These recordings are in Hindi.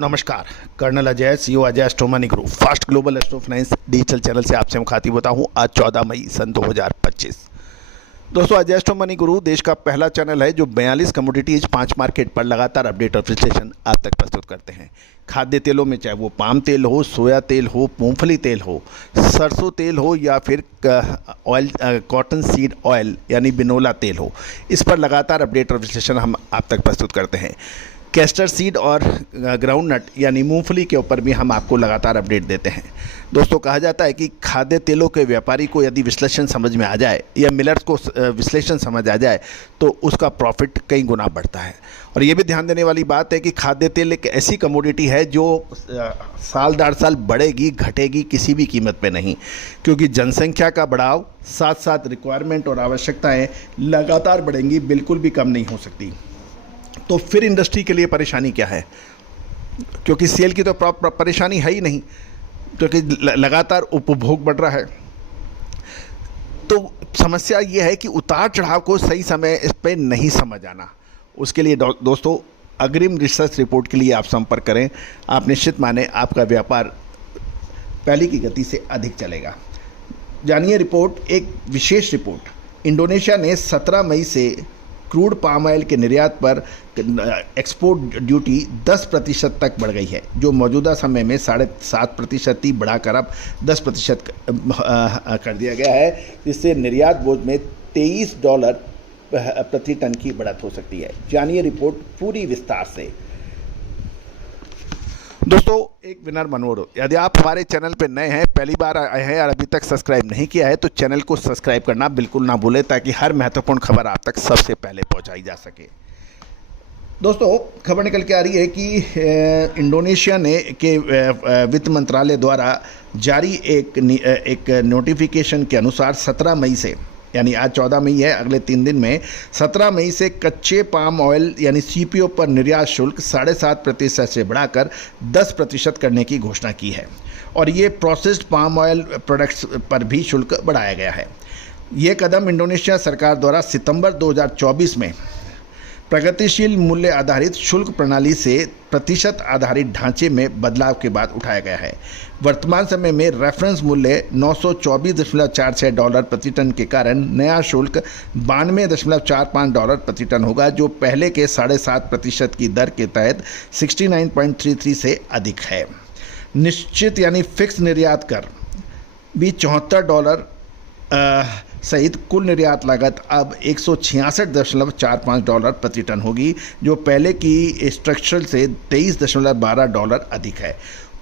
दोस्तों नमस्कार। Colonel Ajay, CEO Ajay astro money group fast global astro finance digital channel से आपसे मुखातिब होता हूं। आज 14 मई सन 2025। दोस्तों, अजय एस्ट्रो मनी गुरु देश का पहला चैनल है जो 42 कमोडिटीज 5 मार्केट पर लगातार अपडेट और विश्लेषण आप तक प्रस्तुत करते हैं। खाद्य तेलों में चाहे वो पाम तेल हो, सोया तेल हो, मूंगफली तेल हो, सरसों तेल हो या फिर ऑयल, कॉटन सीड ऑयल यानी बिनोला तेल हो, इस पर लगातार अपडेट और विश्लेषण हम आप तक प्रस्तुत करते हैं। कैस्टर सीड और ग्राउंड नट यानी मूंगफली के ऊपर भी हम आपको लगातार अपडेट देते हैं। दोस्तों, कहा जाता है कि खाद्य तेलों के व्यापारी को यदि विश्लेषण समझ में आ जाए या मिलर्स को विश्लेषण समझ आ जाए तो उसका प्रॉफिट कई गुना बढ़ता है। और ये भी ध्यान देने वाली बात है कि खाद्य तेल एक ऐसी कमोडिटी है जो साल दर साल बढ़ेगी, घटेगी किसी भी कीमत पे नहीं, क्योंकि जनसंख्या का बढ़ाव साथ साथ रिक्वायरमेंट और आवश्यकताएँ लगातार बढ़ेंगी, बिल्कुल भी कम नहीं हो सकती। तो फिर इंडस्ट्री के लिए परेशानी क्या है? क्योंकि सेल की तो परेशानी है ही नहीं, क्योंकि लगातार उपभोग बढ़ रहा है। तो समस्या ये है कि उतार चढ़ाव को सही समय इस पर नहीं समझ आना। उसके लिए दोस्तों अग्रिम रिसर्च रिपोर्ट के लिए आप संपर्क करें। आप निश्चित माने आपका व्यापार पहले की गति से अधिक चलेगा। जानिए रिपोर्ट, एक विशेष रिपोर्ट। इंडोनेशिया ने 17 मई से क्रूड पाम ऑयल के निर्यात पर एक्सपोर्ट ड्यूटी 10% तक बढ़ गई है, जो मौजूदा समय में 7.5% थी, बढ़ाकर अब 10% कर दिया गया है, जिससे निर्यात बोझ में $23 प्रति टन की बढ़त हो सकती है। जानिए रिपोर्ट पूरी विस्तार से। दोस्तों, एक विनर मनोरो, यदि आप हमारे चैनल पर नए हैं, पहली बार आए हैं और अभी तक सब्सक्राइब नहीं किया है तो चैनल को सब्सक्राइब करना बिल्कुल ना भूलें, ताकि हर महत्वपूर्ण खबर आप तक सबसे पहले पहुंचाई जा सके। दोस्तों, खबर निकल के आ रही है कि इंडोनेशिया के वित्त मंत्रालय द्वारा जारी एक नोटिफिकेशन के अनुसार 17 मई से, यानी आज 14 मई है, अगले 3 दिन में 17 मई से कच्चे पाम ऑयल यानी सीपीओ पर निर्यात शुल्क 7.5% से बढ़ाकर 10% करने की घोषणा की है। और ये प्रोसेस्ड पाम ऑयल प्रोडक्ट्स पर भी शुल्क बढ़ाया गया है। ये कदम इंडोनेशिया सरकार द्वारा सितंबर 2024 में प्रगतिशील मूल्य आधारित शुल्क प्रणाली से प्रतिशत आधारित ढांचे में बदलाव के बाद उठाया गया है। वर्तमान समय में रेफरेंस मूल्य $924.46 प्रति टन के कारण नया शुल्क $92.45 प्रति टन होगा, जो पहले के 7.5% की दर के तहत 69.33 से अधिक है। निश्चित यानी फिक्स निर्यात कर भी $74 सहित कुल निर्यात लागत अब $166.45 प्रति टन होगी, जो पहले की स्ट्रक्चरल से $23.12 अधिक है।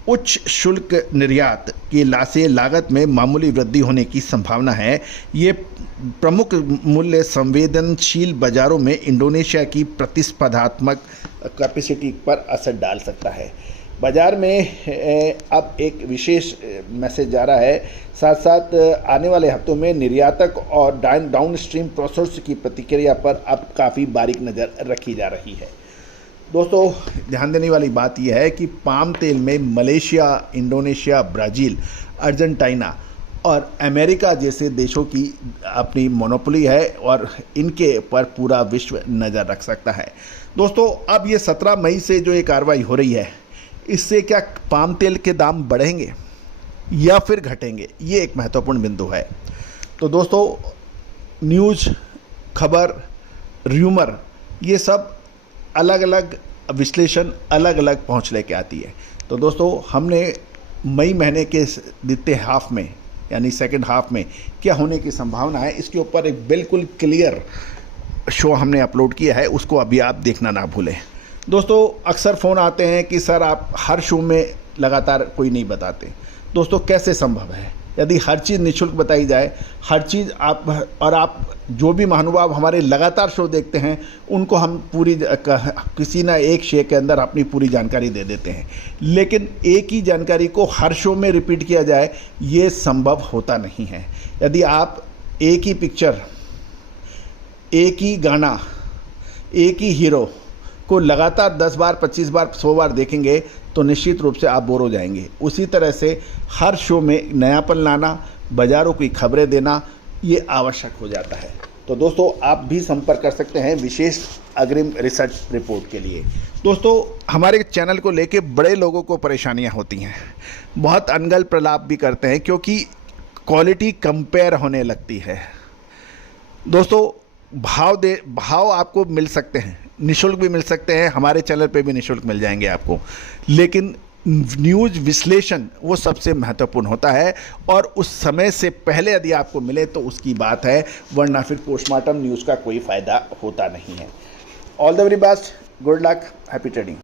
उच्च शुल्क निर्यात की लागत में मामूली वृद्धि होने की संभावना है। ये प्रमुख मूल्य संवेदनशील बाजारों में इंडोनेशिया की प्रतिस्पर्धात्मक कैपेसिटी पर असर डाल सकता है। बाजार में अब एक विशेष मैसेज जा रहा है। साथ साथ आने वाले हफ्तों में निर्यातक और डाउनस्ट्रीम प्रोसेसर्स की प्रतिक्रिया पर अब काफ़ी बारीक नज़र रखी जा रही है। दोस्तों, ध्यान देने वाली बात यह है कि पाम तेल में मलेशिया, इंडोनेशिया, ब्राज़ील, अर्जेंटीना और अमेरिका जैसे देशों की अपनी मोनोपोली है और इनके ऊपर पूरा विश्व नज़र रख सकता है। दोस्तों, अब ये 17 मई से जो ये कार्रवाई हो रही है, इससे क्या पाम तेल के दाम बढ़ेंगे या फिर घटेंगे, ये एक महत्वपूर्ण बिंदु है। तो दोस्तों, न्यूज़, खबर, र्यूमर, ये सब अलग अलग विश्लेषण अलग अलग पहुंच लेके आती है। तो दोस्तों, हमने मई महीने के द्वितीय हाफ में यानी सेकंड हाफ में क्या होने की संभावना है, इसके ऊपर एक बिल्कुल क्लियर शो हमने अपलोड किया है, उसको अभी आप देखना ना भूलें। दोस्तों, अक्सर फ़ोन आते हैं कि सर आप हर शो में लगातार कोई नहीं बताते। दोस्तों, कैसे संभव है? यदि हर चीज़ निःशुल्क बताई जाए, हर चीज़ आप जो भी महानुभाव हमारे लगातार शो देखते हैं, उनको हम पूरी किसी ना एक शे के अंदर अपनी पूरी जानकारी दे देते हैं, लेकिन एक ही जानकारी को हर शो में रिपीट किया जाए, ये संभव होता नहीं है। यदि आप एक ही पिक्चर, एक ही गाना, एक ही हीरो को लगातार 10 बार, 25 बार, 100 बार देखेंगे तो निश्चित रूप से आप बोर हो जाएंगे। उसी तरह से हर शो में नयापन लाना, बाज़ारों की खबरें देना, ये आवश्यक हो जाता है। तो दोस्तों आप भी संपर्क कर सकते हैं विशेष अग्रिम रिसर्च रिपोर्ट के लिए। दोस्तों हमारे चैनल को लेके बड़े लोगों को परेशानियां होती हैं, बहुत अनगल प्रलाप भी करते हैं क्योंकि क्वालिटी कंपेयर होने लगती है। दोस्तों भाव आपको मिल सकते हैं, निःशुल्क भी मिल सकते हैं, हमारे चैनल पे भी निःशुल्क मिल जाएंगे आपको, लेकिन न्यूज़ विश्लेषण वो सबसे महत्वपूर्ण होता है और उस समय से पहले यदि आपको मिले तो उसकी बात है, वरना फिर पोस्टमार्टम न्यूज़ का कोई फ़ायदा होता नहीं है। All the very best, good luck, happy trading.